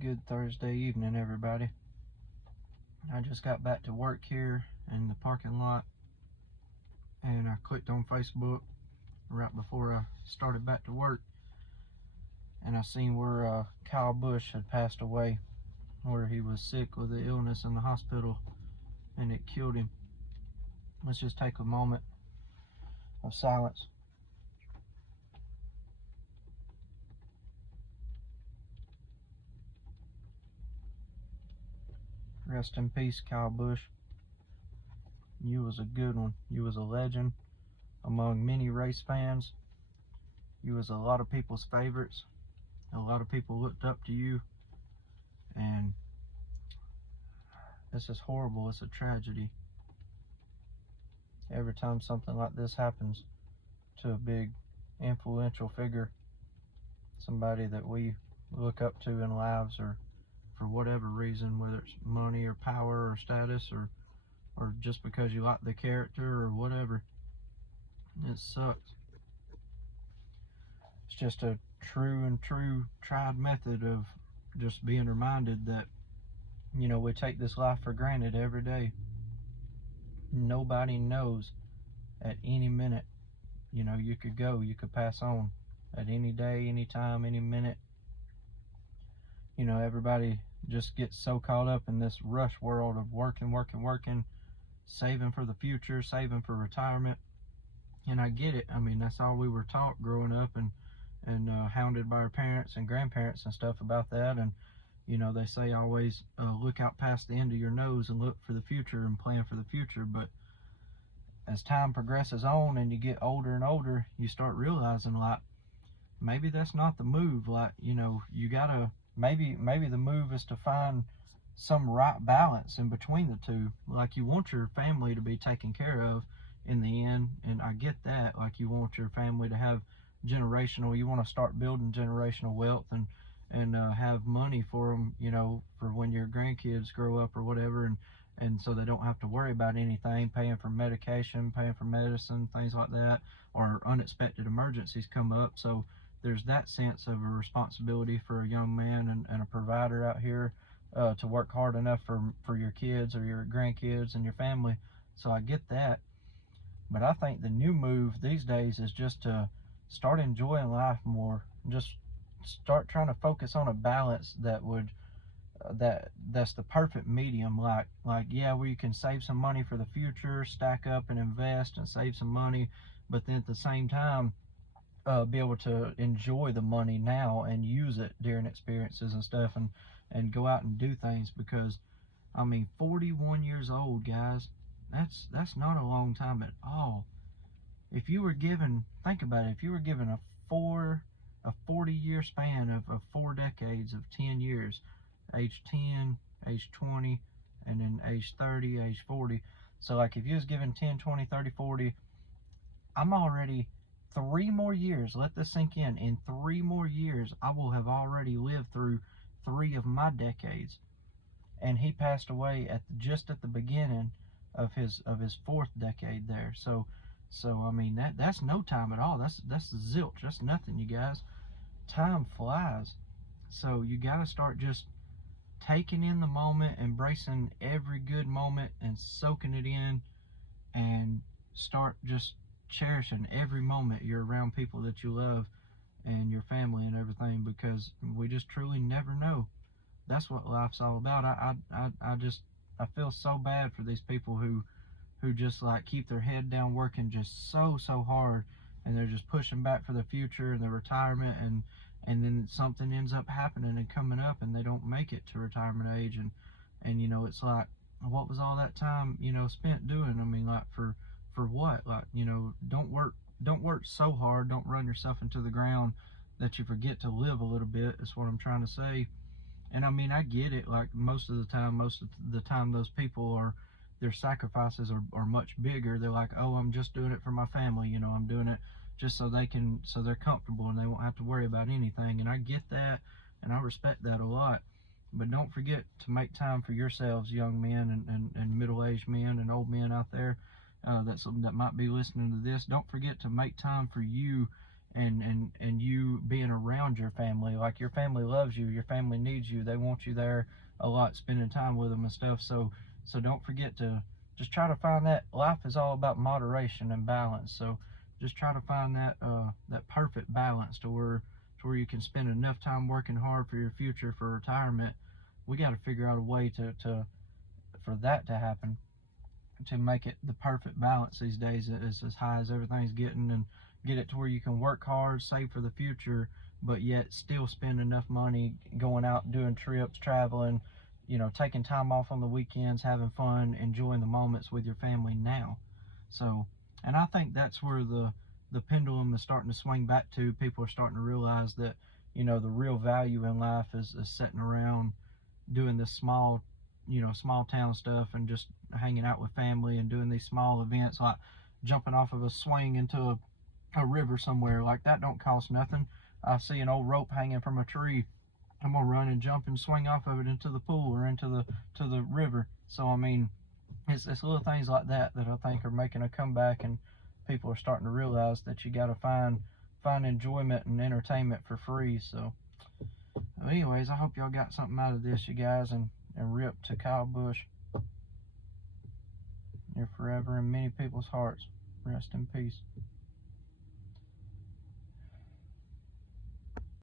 Good Thursday evening, everybody. I just got back to work here in the parking lot, and I clicked on Facebook right before I started back to work, and I seen where Kyle Busch had passed away, where he was sick with the illness in the hospital, and it killed him. Let's just take a moment of silence. Rest in peace, Kyle Busch. You was a good one. You was a legend among many race fans. You was a lot of people's favorites. A lot of people looked up to you, and this is horrible. It's a tragedy. Every time something like this happens to a big influential figure, somebody that we look up to in lives, or for whatever reason, whether it's money or power or status, or just because you like the character or whatever, it sucks. It's just a true tried method of just being reminded that, you know, we take this life for granted every day. Nobody knows at any minute, you know, you could go, you could pass on at any day, any time, any minute. You know, everybody just gets so caught up in this rush world of working, saving for the future, saving for retirement. And I get it. I mean, that's all we were taught growing up, and hounded by our parents and grandparents and stuff about that. And you know, they say always look out past the end of your nose and look for the future and plan for the future. But as time progresses on and you get older and older, you start realizing, like, maybe that's not the move. Like, you know, you gotta, maybe the move is to find some right balance in between the two. Like, you want your family to be taken care of in the end, and I get that. Like, you want your family to have generational, you want to start building generational wealth, and have money for them, you know, for when your grandkids grow up or whatever, and so they don't have to worry about anything, paying for medication, paying for medicine, things like that, or unexpected emergencies come up. So there's that sense of a responsibility for a young man and a provider out here, to work hard enough for your kids or your grandkids and your family. So I get that. But I think the new move these days is just to start enjoying life more. Just start trying to focus on a balance that would that's the perfect medium. Like, yeah, where you can save some money for the future, stack up and invest and save some money, but then at the same time, be able to enjoy the money now and use it during experiences and stuff, and go out and do things. Because I mean, 41 years old, guys, that's not a long time at all. If you were given, think about it, if you were given a 40-year span of 4 decades of 10 years, age 10, age 20, and then age 30, age 40. So like, if you was given 10, 20, 30, 40, I'm already 3 more years, let this sink in 3 more years, I will have already lived through 3 of my decades. And he passed away just at the beginning of his 4th decade there. So I mean, that's no time at all. That's zilch. That's nothing, you guys. Time flies. So you got to start just taking in the moment, embracing every good moment and soaking it in, and start just cherishing every moment you're around people that you love and your family and everything, because we just truly never know. That's what life's all about. I feel so bad for these people who just like keep their head down, working just so hard, and they're just pushing back for the future and their retirement, and then something ends up happening and coming up, and they don't make it to retirement age, and you know, it's like, what was all that time, you know, spent doing? I mean, like, for what? Like, you know, don't work so hard, don't run yourself into the ground that you forget to live a little bit, is what I'm trying to say. And I mean, I get it. Like, most of the time those people are, their sacrifices are much bigger. They're like, oh, I'm just doing it for my family, you know, I'm doing it just so they're comfortable and they won't have to worry about anything. And I get that, and I respect that a lot. But don't forget to make time for yourselves, young men and middle-aged men and old men out there, that might be listening to this. Don't forget to make time for you and you being around your family. Like, your family loves you, your family needs you, they want you there a lot, spending time with them and stuff. So don't forget to just try to find that. Life is all about moderation and balance. So just try to find that that perfect balance to where you can spend enough time working hard for your future, for retirement. We got to figure out a way to for that to happen, to make it the perfect balance these days. It's as high as everything's getting, and get it to where you can work hard, save for the future, but yet still spend enough money going out, doing trips, traveling, taking time off on the weekends, having fun, enjoying the moments with your family now. So, and I think that's where the pendulum is starting to swing back to. People are starting to realize that, the real value in life is sitting around doing this small town stuff, and just hanging out with family and doing these small events, like jumping off of a swing into a river somewhere. Like, that don't cost nothing. I see an old rope hanging from a tree, I'm gonna run and jump and swing off of it into the pool or into the river. So I mean, it's little things like that that I think are making a comeback, and people are starting to realize that you got to find enjoyment and entertainment for free. So anyways, I hope y'all got something out of this, you guys, and RIP to Kyle Busch. You're forever in many people's hearts. Rest in peace.